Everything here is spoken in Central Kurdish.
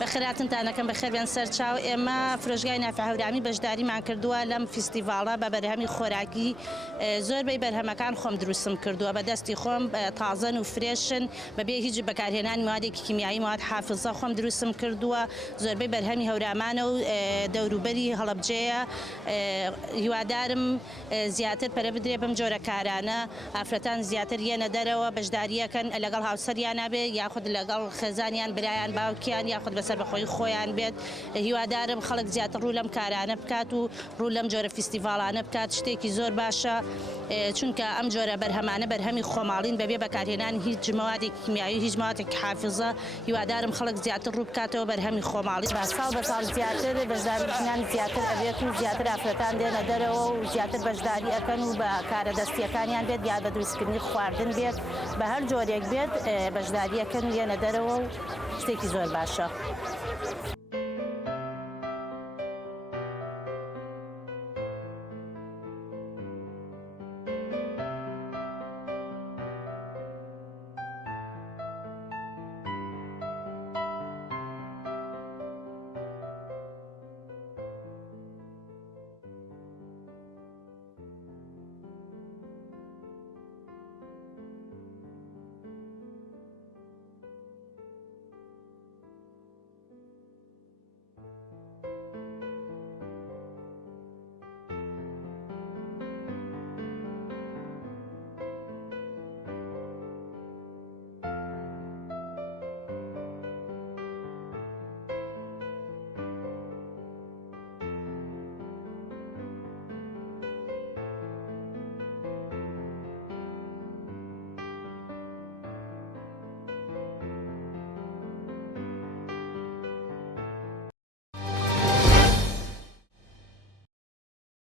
بەخێراتنتانەکەم بەخێر بێن سەر چاو ئێمە فرۆژگای نافع هەورامی بەشداریمان کردووە لەم فیستیڤاڵە بە بەرهەمی خۆراکی زۆربەی بەرهەمەکان خۆم دروستم کردووە بەدەستی خۆم تازەن و فرێشن بەبێ هیچ بەکارهێنانی موادێکی کیمیایی مواد حافظە خۆم دروستم کردووە زۆربەی بەرهەمی هەورامانە و دەوروبەری هەڵەبجەیە هیوادارم زیاتر پەرە بدرێ بەم جۆرە کارانە ئافرەتان زیاتر یەنە دەرەوە بەشداریەکەن لەگەڵ هاوسەریان نابێ یاخود لەگەڵ خێزانیان برایان باوکیان یاخود بەسەر بەخۆی خۆیان بێت هیوادارم خەڵک زیاتر ڕوو لەم کارانە بکات و ڕوو لەم جۆرە فیستیڤاڵانە بکات شتێکی زۆر باشە چونکە ئەم جۆرە بەرهەمانە بەرهەمی خۆماڵین بەبێ بەکارهێنان هیچ موادێکی کیمیایی هیچ موادێکی حافظە هیوادارم خەڵک زیاتر ڕوو بکاتەوە بەرهەمی خۆماڵی ساڵ بە ساڵ زیاتر بەشداریان زیاتر ئەبێت و زیاتر ئافرەتان دێنە دەرەوە و زیاتر بەشداری ئەکەن و بە کارە دەستیەکانیان بێت یا بە دروستکردنی خواردن بێت بە هەر جۆرێک بێت بەشداریەکەن یەنە دەرەوە و شتێکی زۆر باشە.